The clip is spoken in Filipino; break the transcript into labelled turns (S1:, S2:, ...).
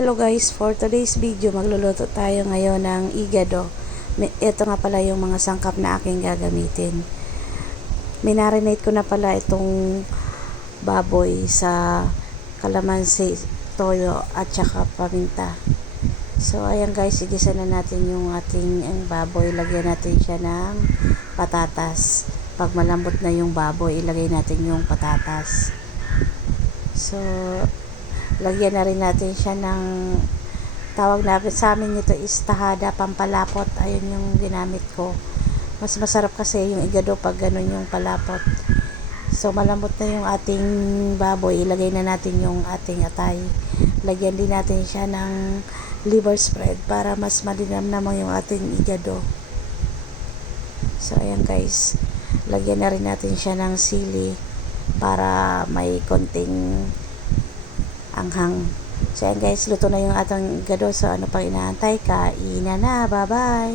S1: Hello guys, for today's video magluluto tayo ngayon ng igado. Ito nga pala yung mga sangkap na aking gagamitin. Minarinate ko na pala itong baboy sa kalamansi, toyo at saka paminta. So ayan guys, igisa na natin yung ating ang baboy. Lagyan natin siya ng patatas. Pag malambot na yung baboy, ilagay natin yung patatas. So, lagyan na rin natin siya ng tawag namin sa amin ito is tahada pampalapot. Ayun yung ginamit ko. Mas masarap kasi yung igado pag ganun yung palapot. So malambot na yung ating baboy. Ilagay na natin yung ating atay. Lagyan din natin siya ng liver spread para mas malinam naman yung ating igado. So ayan guys. Lagyan na rin natin siya ng sili para may konting anghang. So, ayan guys, luto na yung atong gado. So, ano pang inaantay? Kainan na. Bye-bye!